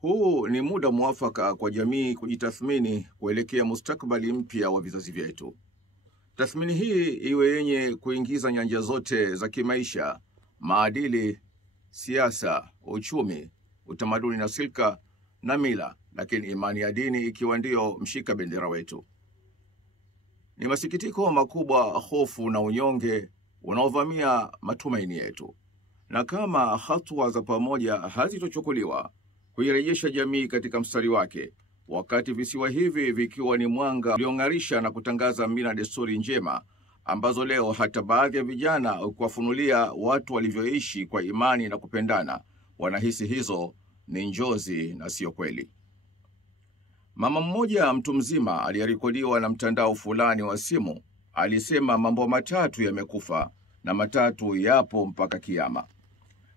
Huu ni muda mwafaka kwa jamii kujitathmini kuelekea mustakabali mpya wa vizazi vyetu. Tathmini hii iwe yenye kuingiza nyanja zote za kimaisha, maadili, siasa, uchumi, utamaduni na silka na mila, lakini imani ya dini ikiwa ndio mshika bendera wetu. Ni masikitiko makubwa hofu na unyonge unaovamia matumaini yetu. Na kama hatua za pamoja hazitochukuliwa kuirejesha jamii katika mstari wake, wakati visiwa hivi vikiwa ni mwanga uliong'arisha na kutangaza mila na desturi njema ambazo leo hata baadhi ya vijana kuwafunulia watu walivyoishi kwa imani na kupendana, wanahisi hizo ni njozi na sio kweli. Mama mmoja mtu mzima aliyerekodiwa na mtandao fulani wa simu alisema mambo matatu yamekufa na matatu yapo mpaka kiyama.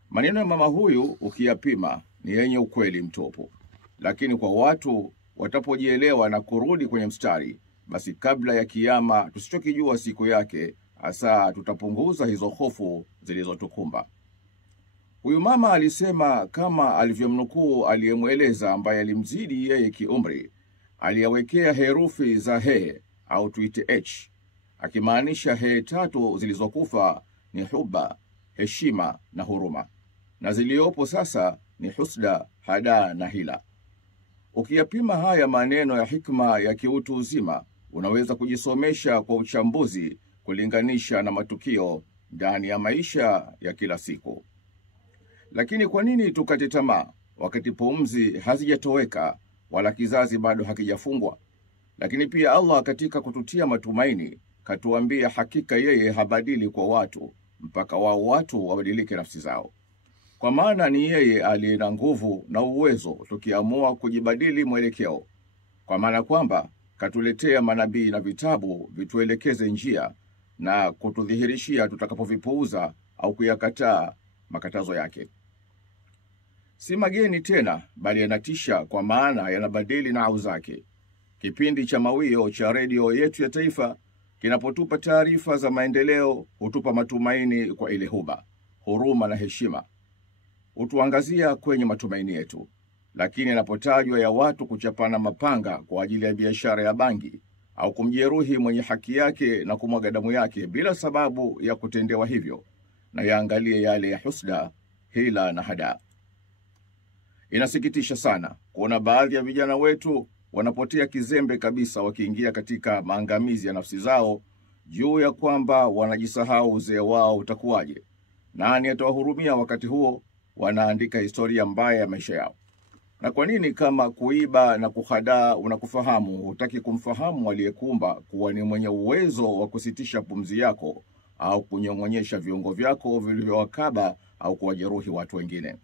Maneno ya mama huyu ukiyapima ni yenye ukweli mtupu, lakini kwa watu watapojielewa na kurudi kwenye mstari, basi kabla ya kiyama tusichokijua siku yake, hasa tutapunguza hizo hofu zilizotukumba. Huyu mama alisema kama alivyomnukuu aliyemweleza ambaye alimzidi yeye kiumri, aliyawekea herufi za he au tuite h, akimaanisha he tatu zilizokufa ni huba, heshima na huruma, na ziliopo sasa ni husda, hada na hila. Ukiyapima haya maneno ya hikma ya kiutu uzima, unaweza kujisomesha kwa uchambuzi kulinganisha na matukio ndani ya maisha ya kila siku. Lakini kwa nini tukate tamaa wakati pumzi hazijatoweka wala kizazi bado hakijafungwa? Lakini pia Allah katika kututia matumaini katuambia hakika yeye habadili kwa watu mpaka watu wabadilike nafsi zao. Kwa maana ni yeye aliye na nguvu na uwezo tukiamua kujibadili mwelekeo. Kwa maana kwamba katuletea manabii na vitabu vituelekeze njia na kutudhihirishia tutakapovipuuza au kuyakataa makatazo yake. Si mageni tena, bali yanatisha kwa maana yanabadili na au zake. Kipindi cha Mawio cha redio yetu ya taifa kinapotupa taarifa za maendeleo hutupa matumaini kwa ile huba, huruma na heshima. Hutuangazia kwenye matumaini yetu. Lakini yanapotajwa ya watu kuchapana mapanga kwa ajili ya biashara ya bangi au kumjeruhi mwenye haki yake na kumwaga damu yake bila sababu ya kutendewa hivyo, na yaangalie yale ya husda, hila na hada. Inasikitisha sana kuona baadhi ya vijana wetu wanapotea kizembe kabisa wakiingia katika maangamizi ya nafsi zao juu ya kwamba wanajisahau uzee wao utakuwaje. Nani atawahurumia wakati huo wanaandika historia mbaya ya maisha yao? Na kwa nini kama kuiba na kuhadaa unakufahamu, hutaki kumfahamu aliyekuumba kuwa ni mwenye uwezo wa kusitisha pumzi yako au kunyong'onyesha viungo vyako vilivyowakaba au kuwajeruhi watu wengine?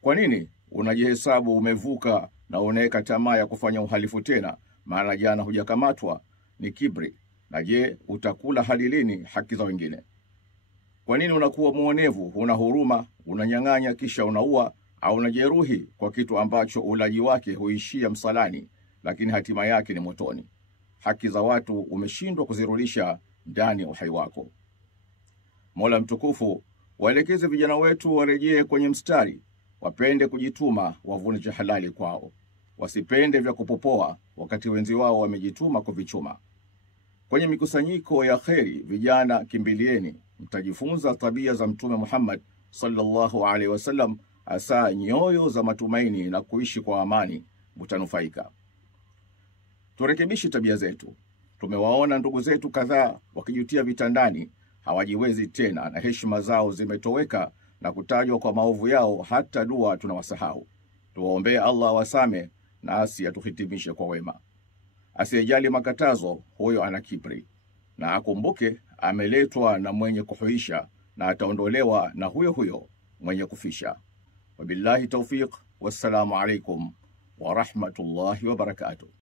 Kwa nini unajihesabu umevuka na unaweka tamaa ya kufanya uhalifu tena, maana jana hujakamatwa? Ni kibri. Na je, utakula hadi lini haki za wengine? Kwa nini unakuwa muonevu, una huruma, unanyang'anya kisha unaua au unajeruhi kwa kitu ambacho ulaji wake huishia msalani, lakini hatima yake ni motoni? Haki za watu umeshindwa kuzirudisha ndani ya uhai wako. Mola mtukufu waelekeze vijana wetu warejee kwenye mstari, wapende kujituma, wavune cha halali kwao, wasipende vya kupopoa wakati wenzi wao wamejituma kuvichuma. Kwenye mikusanyiko ya kheri, vijana kimbilieni, mtajifunza tabia za Mtume Muhammad sallallahu alaihi wasallam, hasa nyoyo za matumaini na kuishi kwa amani, mtanufaika. Turekebishe tabia zetu. Tumewaona ndugu zetu kadhaa wakijutia vitandani, hawajiwezi tena na heshima zao zimetoweka na kutajwa kwa maovu yao, hata dua tunawasahau. Tuwaombee Allah wasame na atuhitimishe kwa wema. Asiyejali makatazo, huyo ana kibri, na akumbuke ameletwa na mwenye kuhuisha na ataondolewa na huyo mwenye kufisha. Wabillahi tawfiq, wassalamu alaikum wa rahmatullahi wa barakatuh.